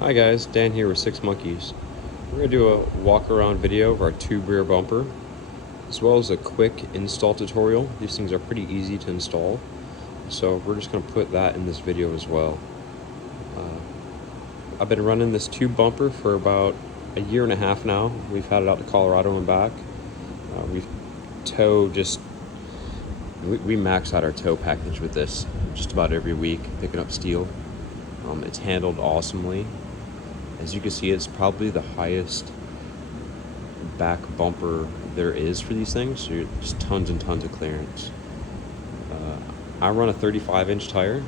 Hi guys, Dan here with Six Monkeys. We're going to do a walk around video of our tube rear bumper, as well as a quick install tutorial. These things are pretty easy to install, so we're just going to put that in this video as well. I've been running this tube bumper for about a year and a half now. We've had it out to Colorado and back. We max out our tow package with this just about every week, picking up steel. It's handled awesomely. As you can see, it's probably the highest back bumper there is for these things, so just tons and tons of clearance. I run a 35-inch tire,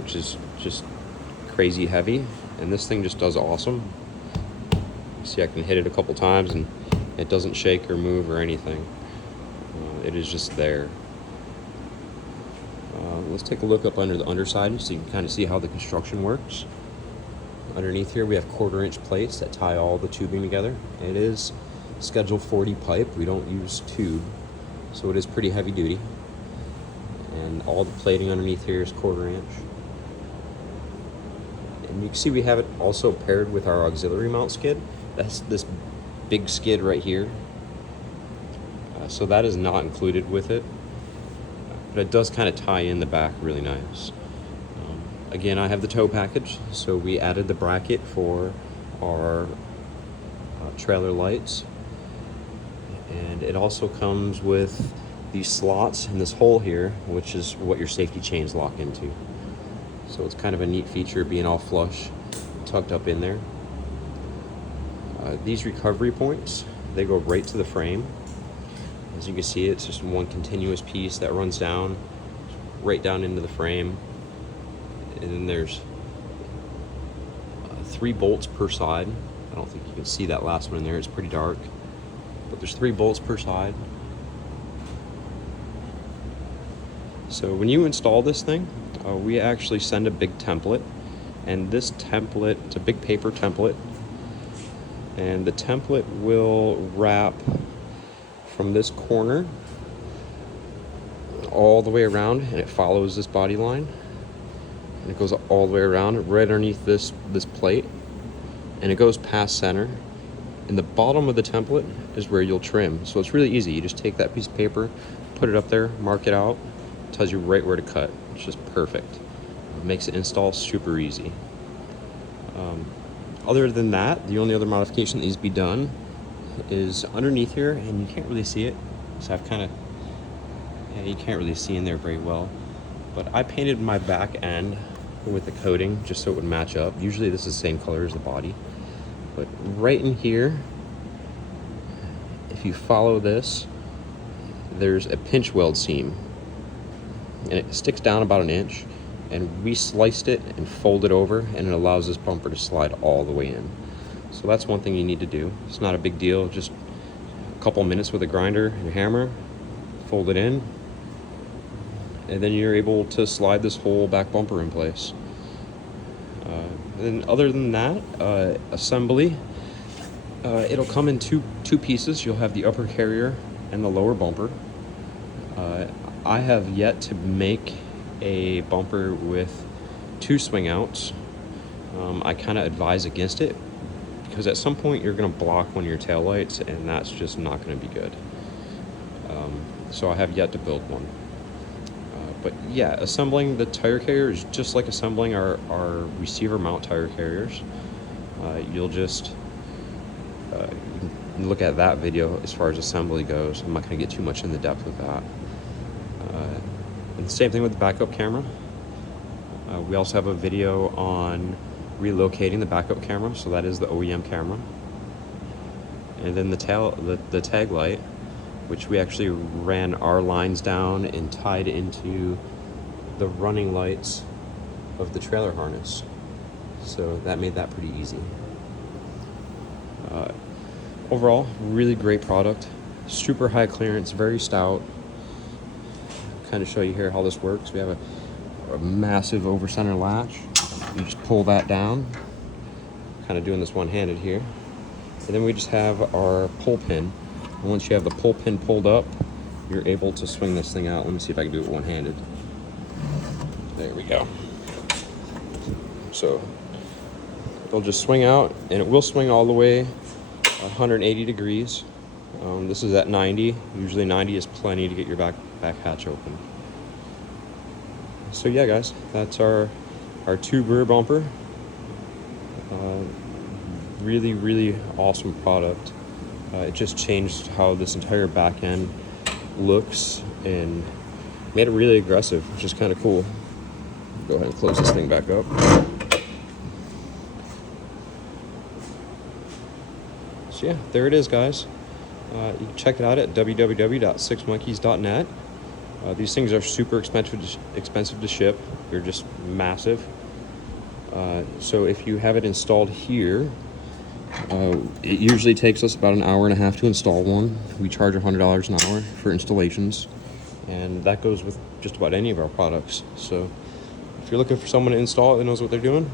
which is just crazy heavy, and this thing just does awesome. See, I can hit it a couple times and it doesn't shake or move or anything. It is just there. Let's take a look up under the underside so you can kind of see how the construction works. Underneath here we have 1/4-inch plates that tie all the tubing together. It is Schedule 40 pipe. We don't use tube, so it is pretty heavy duty. And all the plating underneath here is 1/4-inch. And you can see we have it also paired with our auxiliary mount skid. That's this big skid right here. So that is not included with it, but it does kind of tie in the back really nice. Again, I have the tow package, so we added the bracket for our trailer lights, and it also comes with these slots in this hole here, which is what your safety chains lock into. So it's kind of a neat feature, being all flush, tucked up in there. These recovery points, they go right to the frame. As you can see, it's just one continuous piece that runs down, right down into the frame. And then there's 3 bolts per side. I don't think you can see that last one in there, it's pretty dark. But there's 3 bolts per side. So when you install this thing, we actually send a big template. And this template, it's a big paper template. And the template will wrap from this corner all the way around, and it follows this body line. And it goes all the way around, right underneath this plate, and it goes past center. And the bottom of the template is where you'll trim. So it's really easy. You just take that piece of paper, put it up there, mark it out, it tells you right where to cut. It's just perfect. It makes the install super easy. Other than that, the only other modification that needs to be done is underneath here, and you can't really see it. So I've kind of, you can't really see in there very well. But I painted my back end with the coating just so it would match up. Usually this is the same color as the body. But right in here, if you follow this, there's a pinch weld seam. And it sticks down about 1 inch. And we sliced it and folded over, and it allows this bumper to slide all the way in. So that's one thing you need to do. It's not a big deal, just a couple minutes with a grinder and a hammer, fold it in, and then you're able to slide this whole back bumper in place. And other than that, assembly, it'll come in two pieces. You'll have the upper carrier and the lower bumper. I have yet to make a bumper with 2 swing outs. I kind of advise against it, because at some point you're going to block one of your taillights, and that's just not going to be good. So I have yet to build one. But yeah, assembling the tire carrier is just like assembling our receiver mount tire carriers. You'll just you can look at that video as far as assembly goes. I'm not going to get too much in the depth with that. And the same thing with the backup camera. We also have a video on relocating the backup camera, so that is the OEM camera. And then the tag light, which we actually ran our lines down and tied into the running lights of the trailer harness. So that made that pretty easy. Overall, really great product. Super high clearance, very stout. Kind of show you here how this works. We have a massive over center latch. You just pull that down. Kind of doing this one-handed here. And then we just have our pull pin. And once you have the pull pin pulled up, you're able to swing this thing out. Let me see if I can do it one-handed. There we go. So It'll just swing out, and it will swing all the way 180 degrees. This is at 90. Usually 90 is plenty to get your back hatch open. So yeah, guys, that's our tube rear bumper. Really, really awesome product. It just changed how this entire back end looks and made it really aggressive, which is kind of cool. Go ahead and close this thing back up. So yeah, there it is, guys. You can check it out at www.sixmonkeys.net. These things are super expensive to ship. They're just massive. So if you have it installed here, it usually takes us about an hour and a half to install one. We charge $100 an hour for installations, and that goes with just about any of our products. So if you're looking for someone to install it that knows what they're doing,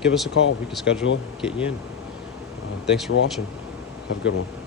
give us a call. We can schedule it, get you in. Thanks for watching. Have a good one.